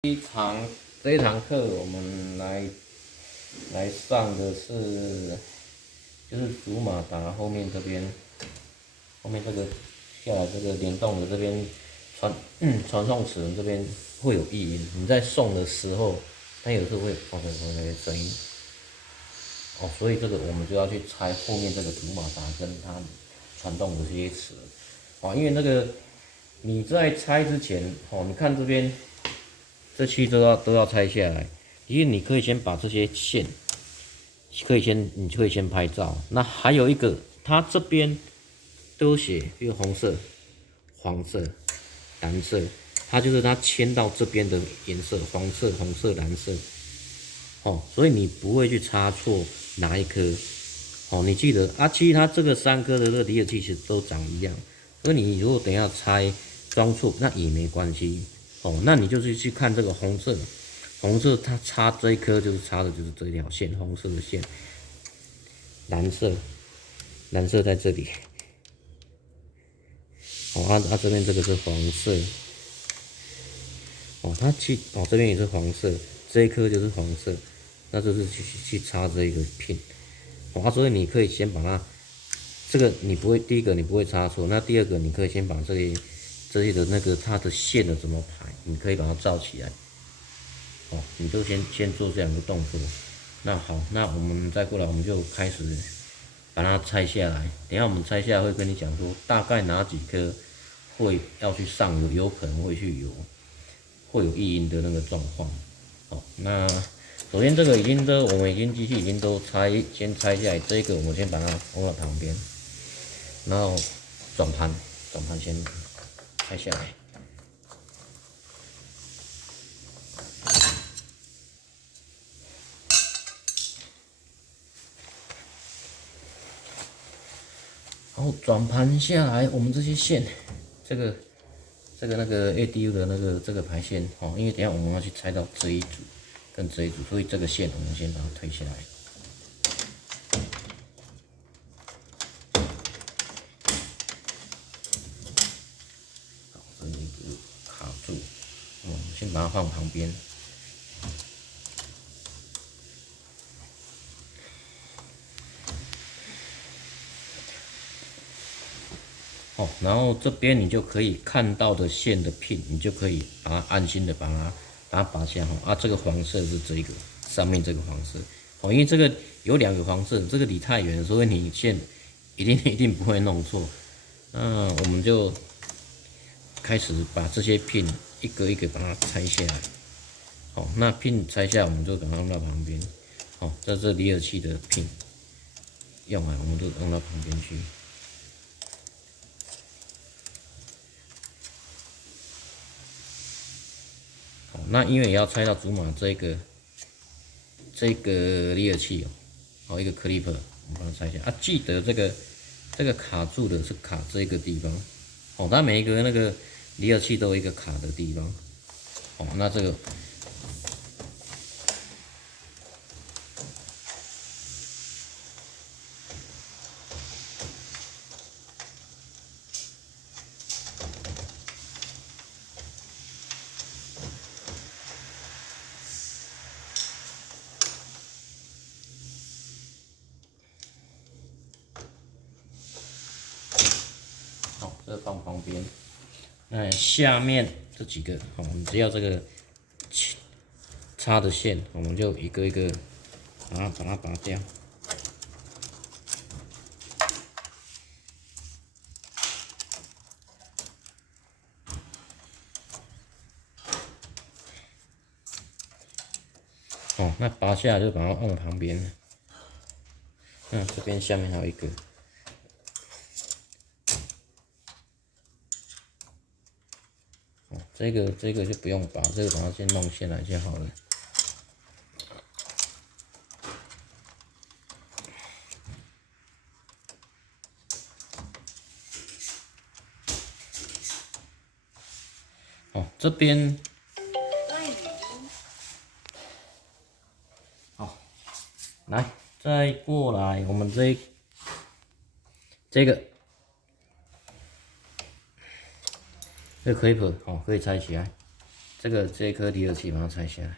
这一堂课我们来上的是，就是主马达后面这边，后面这个下来这个联动的这边传送齿这边会有异音，你在送的时候，它有时候会的声音。哦，所以这个我们就要去拆后面这个主马达跟它传动的这些齿。哦，因为那个你在拆之前，哦，你看这边这期都要拆下来，因为你可以先把这些线，你可以先拍照。那还有一个，它这边都有写，比如红色、黄色、蓝色，它就是它牵到这边的颜色，黄色、红色、蓝色。哦，所以你不会去插错哪一颗。哦，你记得啊，其实它这个3颗的这个离合器其实都长一样，所以你如果等一下拆装错，那也没关系。哦，那你就是去看这个红色，红色它插这一颗就是插的就是这条线，红色的线。蓝色，蓝色在这里。哦，它这边这个是黄色。哦，这边也是黄色，这一颗就是黄色，那就是去插这一个 pin。哦，所以你可以先把它，这个你不会，第一个你不会插错，那第二个你可以先把这些的那个它的线的怎么排，你可以把它罩起来。哦，你就先做这2个动作。那好，那我们再过来，我们就开始把它拆下来。等一下我们拆下来会跟你讲说，大概哪几颗要去上油，有可能会有异音的那个状况。好，那首先这个我们机器已经都先拆下来，这个我们先把它放到旁边，然后转盘先拆下来。然后转盘下来，我们这些线，这个那个 ADU 的这个排线哦，因为等一下我们要去拆到这一组跟这一组，所以这个线我们先把它推下来。好，这里卡住，先把它放旁边。哦，然后这边你就可以看到的线的 pin，你就可以把它安心的把它拔下哈。啊，这个黄色是这个上面这个黄色哦，因为这个有2个黄色，这个离太远，所以你线一定不会弄错。那我们就开始把这些 pin 一个一个把它拆下来。好，那 pin 拆下来，我们就把它放到旁边。好，这是离合器的 pin 用完，我们就扔到旁边去。那因为也要拆到主马这个离合器哦，一个 clip， 我们把它拆下啊。记得这个卡住的是卡这个地方哦，它每一个那个离合器都有一个卡的地方哦。那这个好，这个放旁边。那下面这几个我们只要这个插的线，我们就一个一个把它拔掉。哦，那拔下来就把它放旁边。那这边下面还有一个。哦，这个就不用拔，这个把它先弄下来就好了。哦，这边。好，来，再过来，我们这个 clip 哦，可以拆起来。这颗离合器把它拆下来。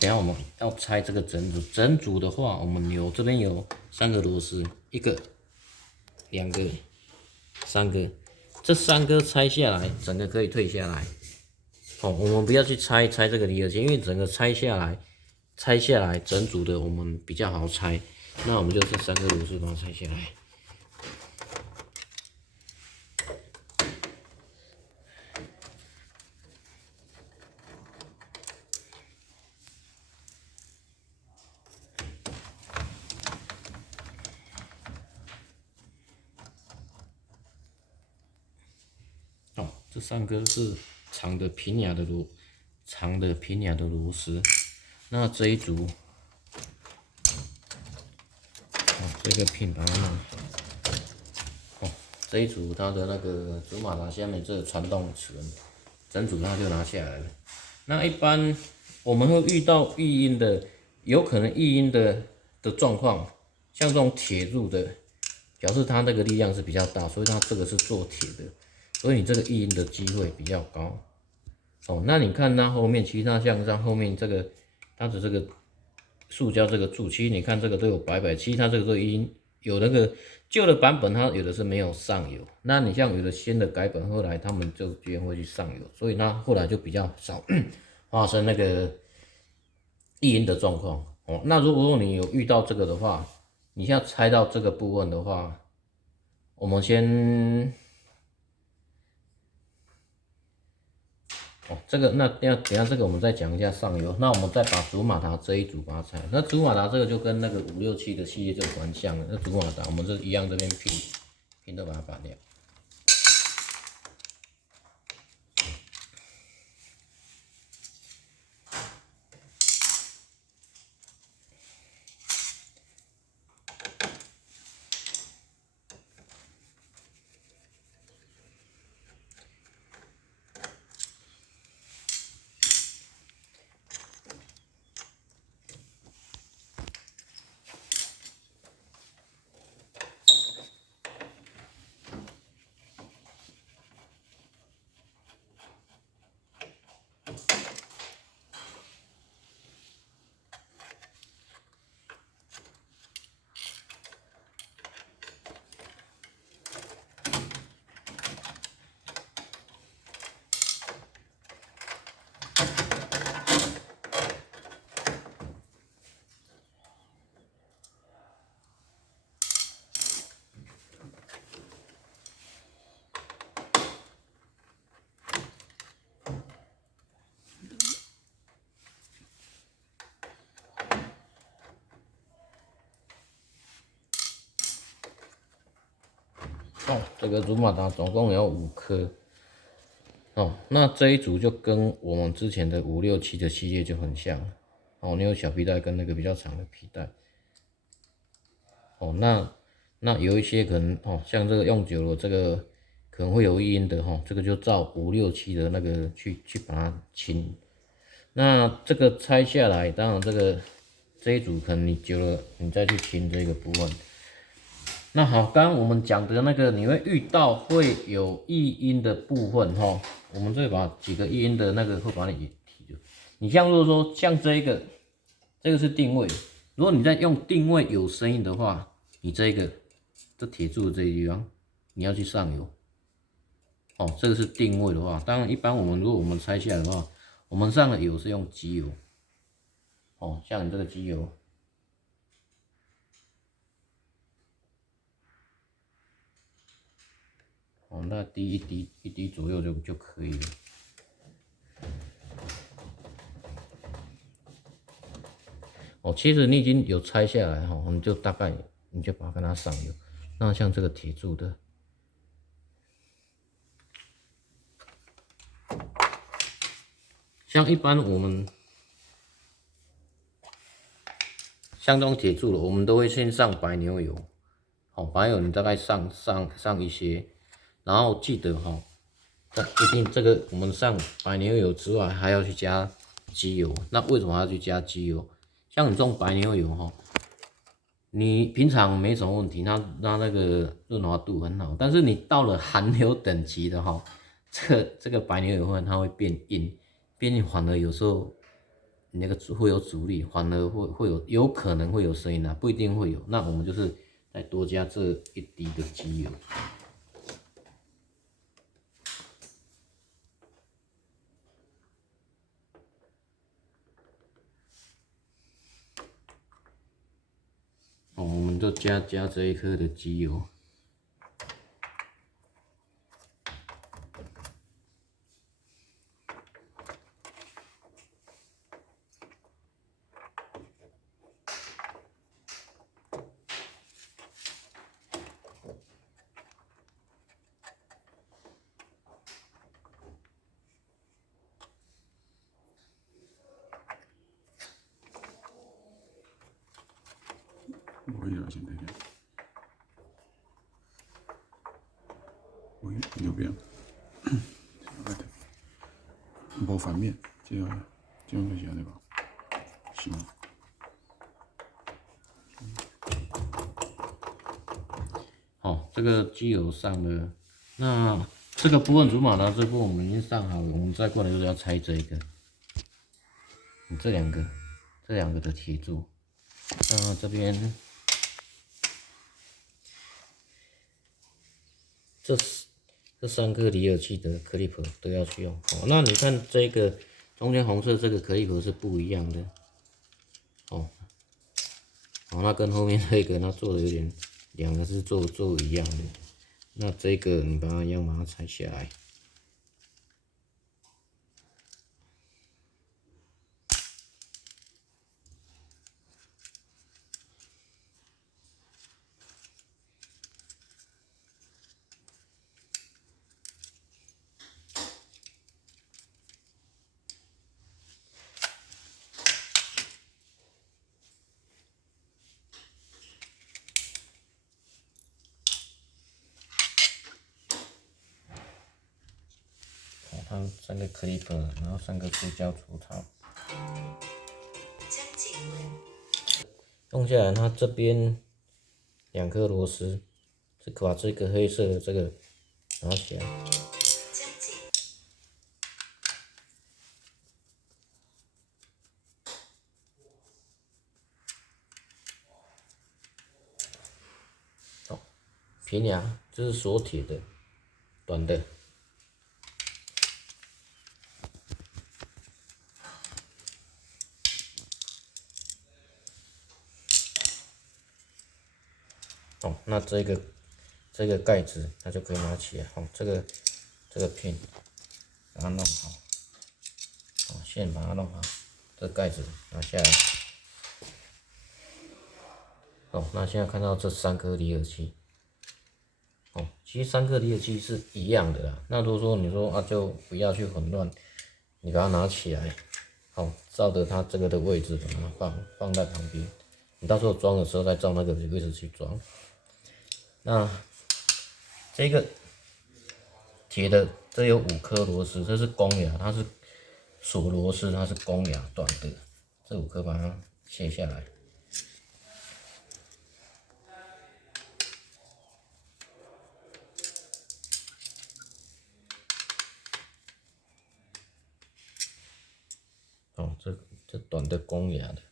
等下我们要拆这个整组，整组的话，我们这边有3个螺丝，1个、2个、3个，这3个拆下来，整个可以退下来。我们不要去拆这个离合器，因为整个拆下来整组的我们比较好拆。那我们就这3个螺丝把它拆下来。这3颗是长的平牙的螺丝。那这一组，这个pin把它弄。这一组它的那个主马达下面这个传动齿轮，整组它就拿下来了。那一般我们会遇到异音的，有可能异音的状况，像这种铁柱的，表示它那个力量是比较大，所以它这个是做铁的。所以你这个异音的机会比较高。那你看它后面，其实它像后面这个，它的这个塑胶这个柱，其实你看这个都有白，其实它这个异音有那个旧的版本，它有的是没有上油。那你像有的新的改本，后来他们就居然会去上油，所以它后来就比较少发生那个异音的状况。那如果说你有遇到这个的话，你现在拆到这个部分的话，我们先。这个那等下这个我们再讲一下上游，那我们再把主马达这一组把它拆。那主马达这个就跟那个567的系列就蛮像的。那主马达我们这一样，这边拼都把它拔掉。这个主马达总共有5颗。那这一组就跟我们之前的567的系列就很像。你有小皮带跟那个比较长的皮带。那有一些可能像这个用久了，这个可能会有异音的这个就照567的那个去把它清。那这个拆下来，当然这一组可能你久了，你再去清这个部分。那好，刚刚我们讲的那个你会遇到会有异音的部分我们再把几个异音的那个会把你提掉。你像如果说像这个是定位，如果你在用定位有声音的话，你这铁柱的这地方你要去上油。这个是定位的话，当然一般如果我们拆下来的话，我们上的油是用机油。像你这个机油。那滴一滴左右就可以了。其实你已经有拆下来你就大概你就把它跟它上油。那像这个铁柱的，像一般我们像这种铁柱的，我们都会先上白牛油。白牛油你大概上一些。然后记得一定这个我们上白牛油之外，还要去加机油。那为什么要去加机油？像你这种白牛油你平常没什么问题，它那个润滑度很好。但是你到了含硫等级的这个白牛油它会变硬，边反而有时候你那个会有阻力，反而会有可能会有声音啊，不一定会有。那我们就是再多加这一滴的机油。哦，我们就加这一颗的机油。我一点先等一下，喂，右边，无反面，这样就是安尼吧，是吗？好，这个机油上了，那这个部分主马达这部分我们已经上好了，我们再过来就是要拆这一个，这两个的铁柱，那这边这3颗离合器的 clip 都要去用。哦，那你看这个中间红色这个 clip 是不一样的，哦，那跟后面这个那做的有点，两个是做一样的。那这个你把它一样把它拆下来。它3个 clip， 然后3个塑胶除套。用下来，它这边2颗螺丝，把这个黑色的这个拿起来。哦，平梁，这是锁铁的，短的。哦，那这个盖子它就可以拿起来。哦，这个片把它弄好，哦，线把它弄好，这盖子拿下来。哦，那现在看到这3颗离合器，哦，其实3颗离合器是一样的啦。那如果说你说啊，就不要去混乱，你把它拿起来，好，照着它这个的位置把它放在旁边，你到时候装的时候再照那个位置去装。那这个铁的，这有5颗螺丝，这是公牙，它是锁螺丝，它是公牙短的，这5颗把它卸下来。哦，这短的公牙的。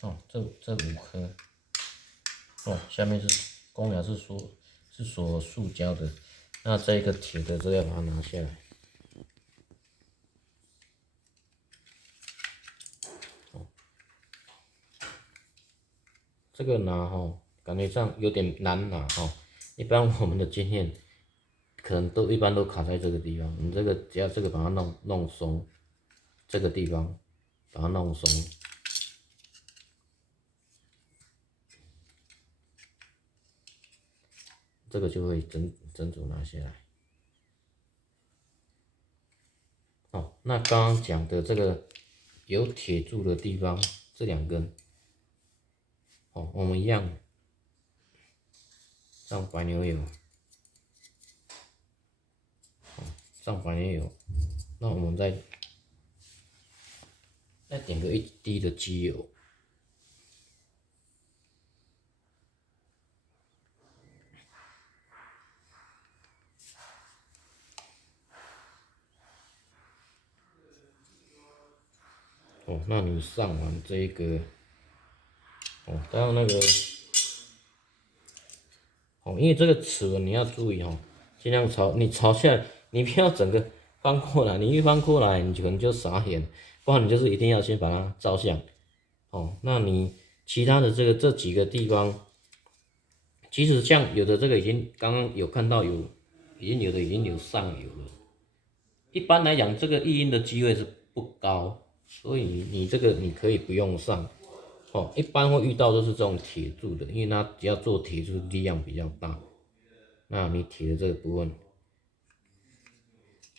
哦，这5颗，哦，下面是公牙是锁塑胶的，那这个铁的这要把它拿下来。哦，这个拿哦，感觉上有点难拿哦。一般我们的经验，可能一般都卡在这个地方。你这个只要这个把它弄松，这个地方把它弄松。这个就会整组拿下来。哦，那刚刚讲的这个有铁柱的地方，这2根，哦，我们一样上白牛油，上白牛油，那我们再再点个1滴的机油。哦，那你上完这个，哦，到那个，哦，因为这个齿轮你要注意哦，尽量朝下来，你不要整个翻过来，你一翻过来，你可能就傻眼，不然你就是一定要先把它照相。哦，那你其他的这几个地方，其实像有的这个已经刚刚有看到已经有上油了。一般来讲，这个异音的机会是不高，所以你这个你可以不用上。哦，一般会遇到都是这种铁柱的，因为它只要做铁柱力量比较大。那你铁的这个部分，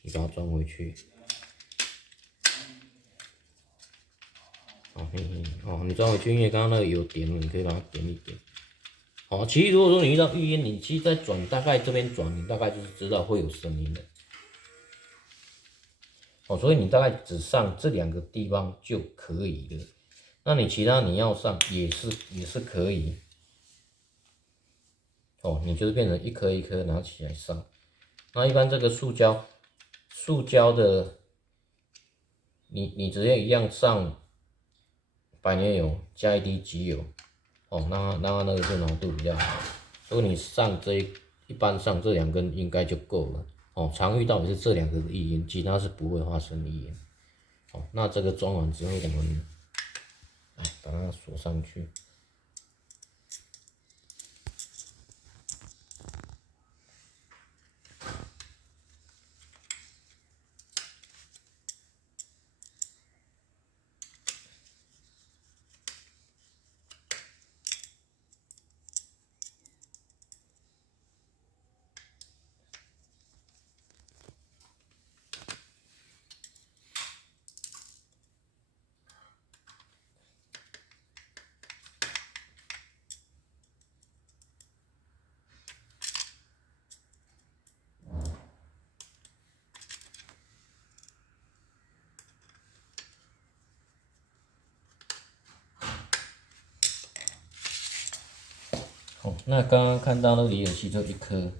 你把它装回去。哦，你装回去，因为刚刚那个有点了，你可以把它点一点。好，其实如果说你遇到异音，你其实在转，大概这边转，你大概就是知道会有声音的。哦，所以你大概只上这2个地方就可以了。那你其他你要上也是可以。哦，你就是变成一颗一颗拿起来上。那一般这个塑胶的，你直接一样上百年油加1滴机油。哦，那个就浓度比较好。如果你上一般上这2根应该就够了。哦，常遇到也是这2个的异音，其他是不会发生异音。哦，那这个装完之后，我们把它锁上去。哦，那刚刚看到那个离合器就一颗，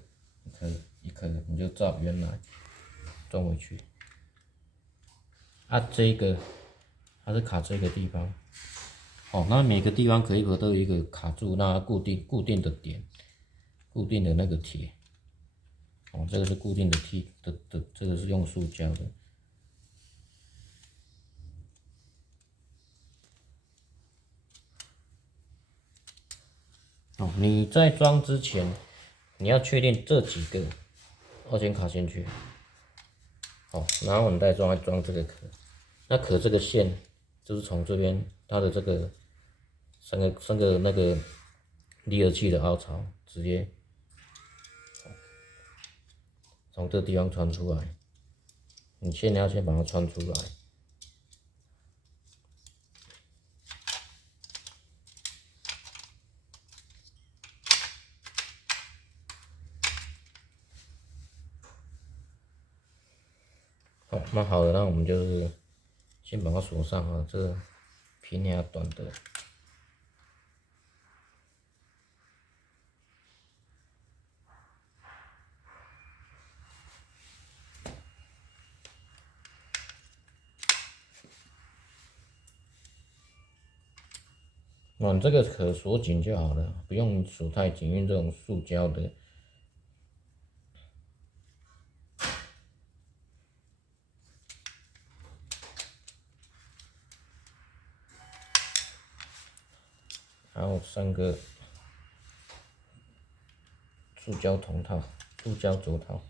你就照原来装回去。啊，这个它是卡这个地方。哦，那每个地方可以都有一个卡住，那固定的点，固定的那个铁。哦，这个是固定的这个是用塑胶的。哦，你在装之前，你要确定这几个要先卡进去。好，然后你再装这个壳。那壳这个线就是从这边它的这个三个那个离合器的凹槽，直接从这地方穿出来。你要先把它穿出来。好，那好了，那我们就是先把它锁上啊，这个平压短的。你这个壳锁紧就好了，不用锁太紧，因为这种塑胶的。还有3个塑胶头套、塑胶轴套。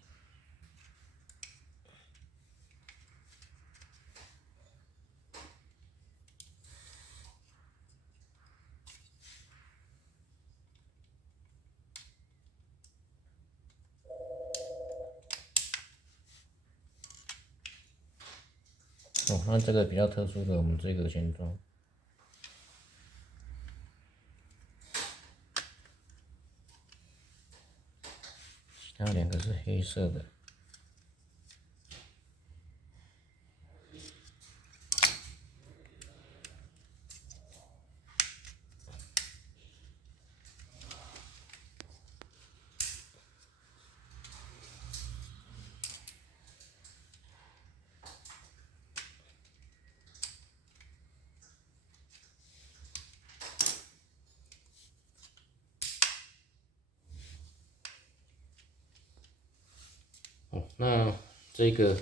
哦，那这个比较特殊的，我们这个先装。其他2个是黑色的。那这个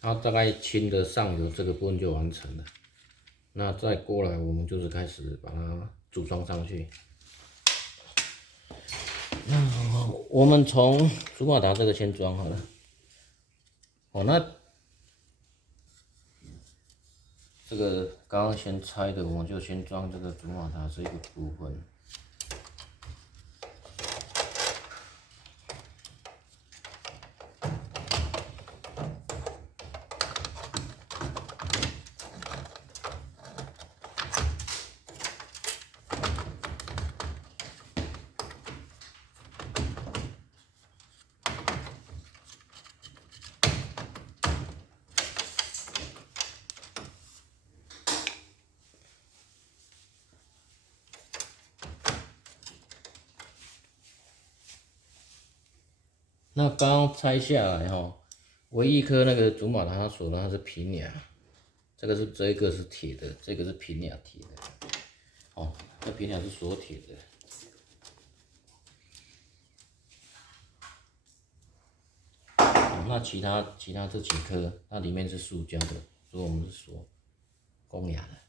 它大概清的上游这个部分就完成了。那再过来，我们就是开始把它组装上去。那我们从主马达这个先装好了。哦，那这个刚刚先拆的，我们就先装这个主马达这个部分。那刚刚拆下来哈，唯一一颗那个主马达它锁的它是平牙，这个是铁的，这个是平牙铁的。哦，这平牙是锁铁的。哦，那其他这几颗，它里面是塑胶的，所以我们是锁公牙的。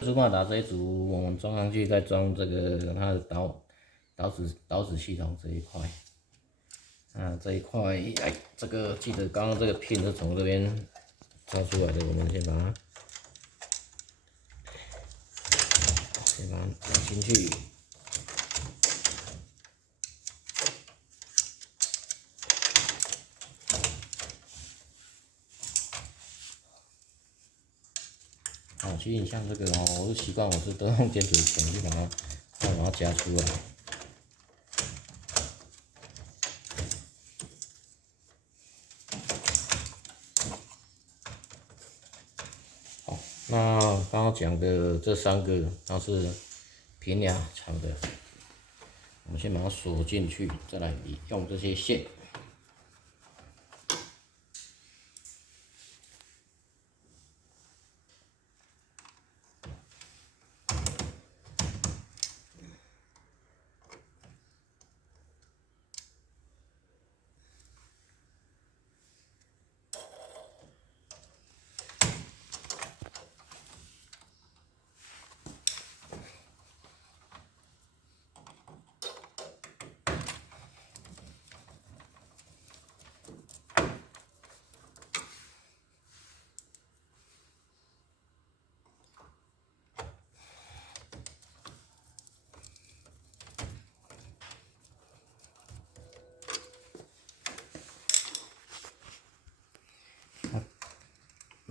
主马达这一组我们装上去，再装这个它的导子系统这一块。这一块，哎，这个记得刚刚这个pin是从这边插出来的，我们先把它打进去。其实你像这个我是习惯我是都用尖嘴钳去把它夹出来。好，那刚刚讲的这3个它是平牙长的，我们先把它锁进去，再来用这些线。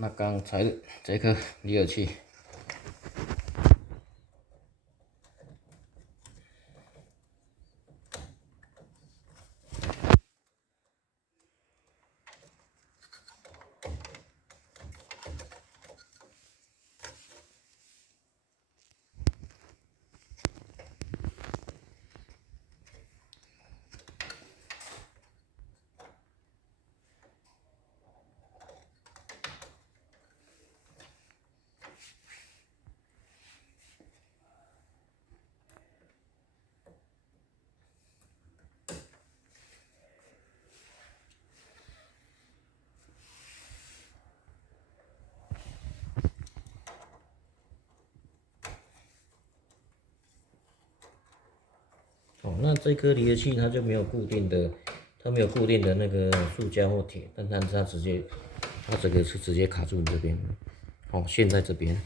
那刚才这颗离合器，那这颗离合器它就没有固定的，它没有固定的那个塑胶或铁，但它直接，它这个是直接卡住你这边，哦，线在这边。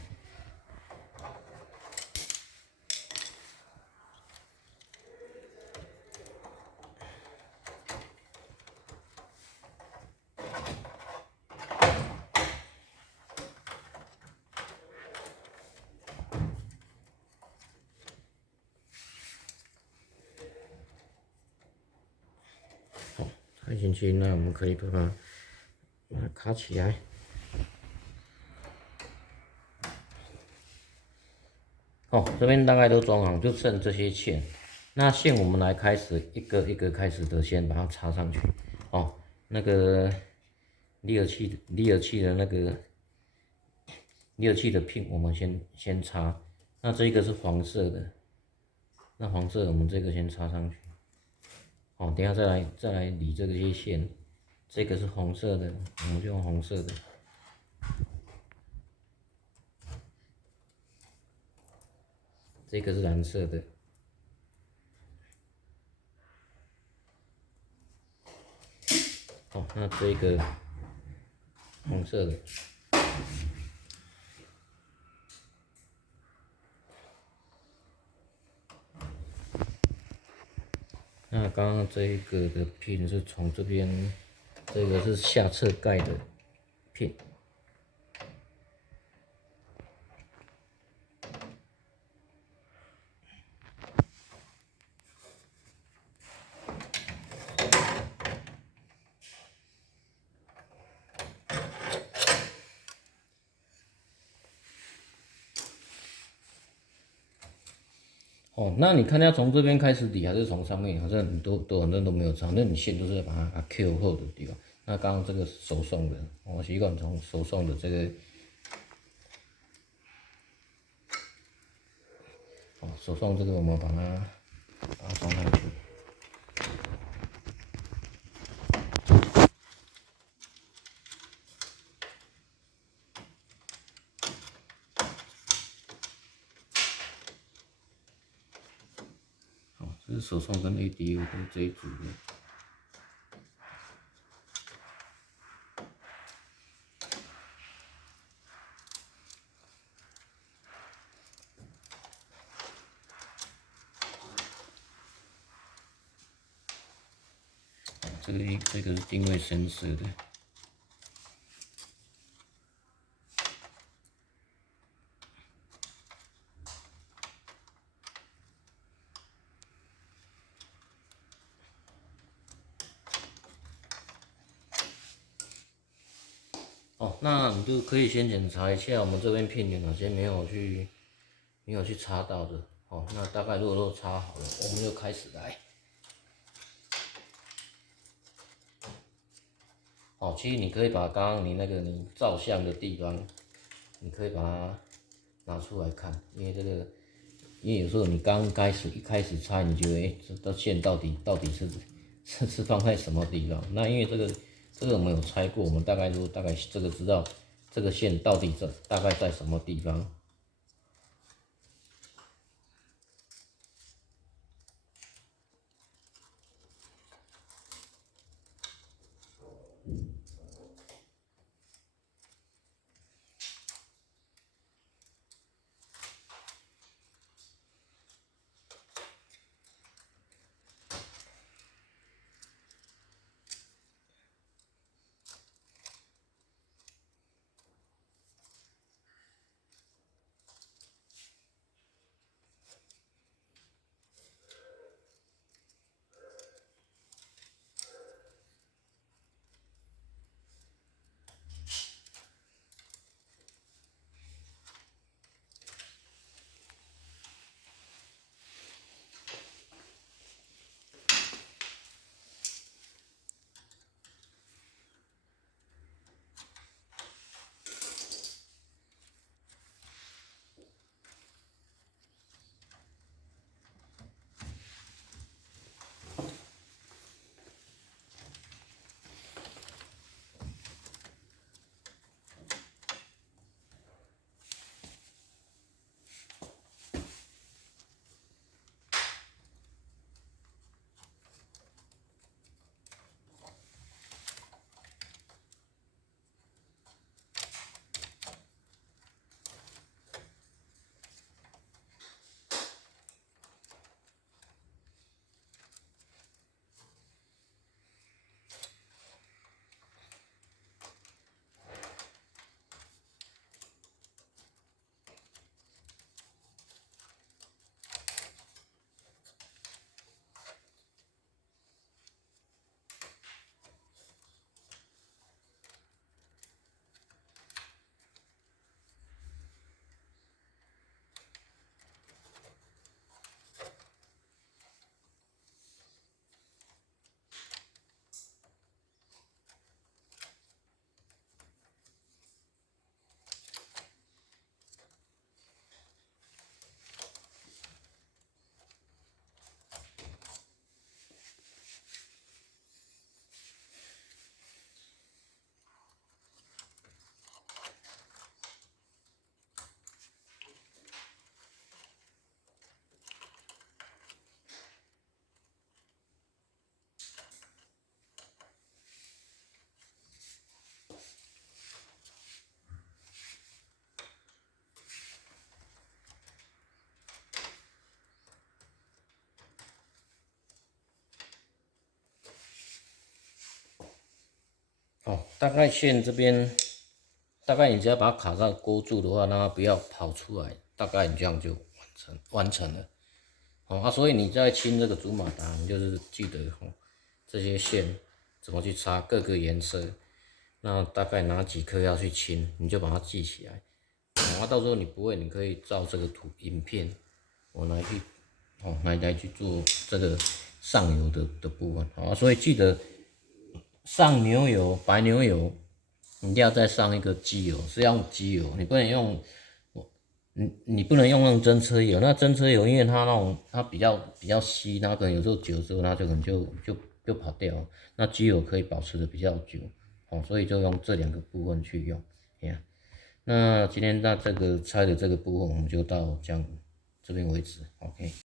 好，插进去，那我们可以把它卡起来。哦，这边大概都装好，就剩这些线。那线我们来开始一个一个开始的，先把它插上去。哦，那个离合器的那个离合器的 pin 我们先插。那这个是黄色的，那黄色的我们这个先插上去。哦，等一下再来理这些线。这个是红色的，我们就用红色的。这个是蓝色的。哦，那这个红色的。那刚刚这一个的 pin 是从这边，这个是下侧盖的 pin。哦，那你看要从这边开始理，还是从上面？好像很多人都没有差，那你线都是要把它 Q 后的地方。那刚刚这个是手送的，我习惯从手送的这个，哦，手送这个我们把它装上去。哦，这是手送跟 ADU 都是这一组的。这个是定位深色的。哦，那你就可以先检查一下我们这边片有哪些没有去插到的。哦，那大概如果都插好了，我们就开始来。哦，其实你可以把刚刚你照相的地方，你可以把它拿出来看，因为有时候你一开始插，你觉得这线到底是放在什么地方？那因为这个我们有拆过，我们大概这个知道这个线到底大概在什么地方。哦，大概线这边，大概你只要把它卡上勾住的话，让它不要跑出来，大概你这样就完成了。哦啊，所以你在清这个竹马达，你就是记得哦，这些线怎么去插，各个颜色，那大概哪几颗要去清，你就把它记起来。啊，到时候你不会，你可以照这个影片，我来去来去做这个上油的部分。好，所以记得上牛油、白牛油，你一定要再上一个机油，是要用机油，你不能用。你不能用那种真车油，那真车油因为它那种它比较稀，它可能有时候久之后它就可能就跑掉了。那机油可以保持的比较久，所以就用这两个部分去用。那今天这个拆的这个部分我们就到这边为止 ，OK。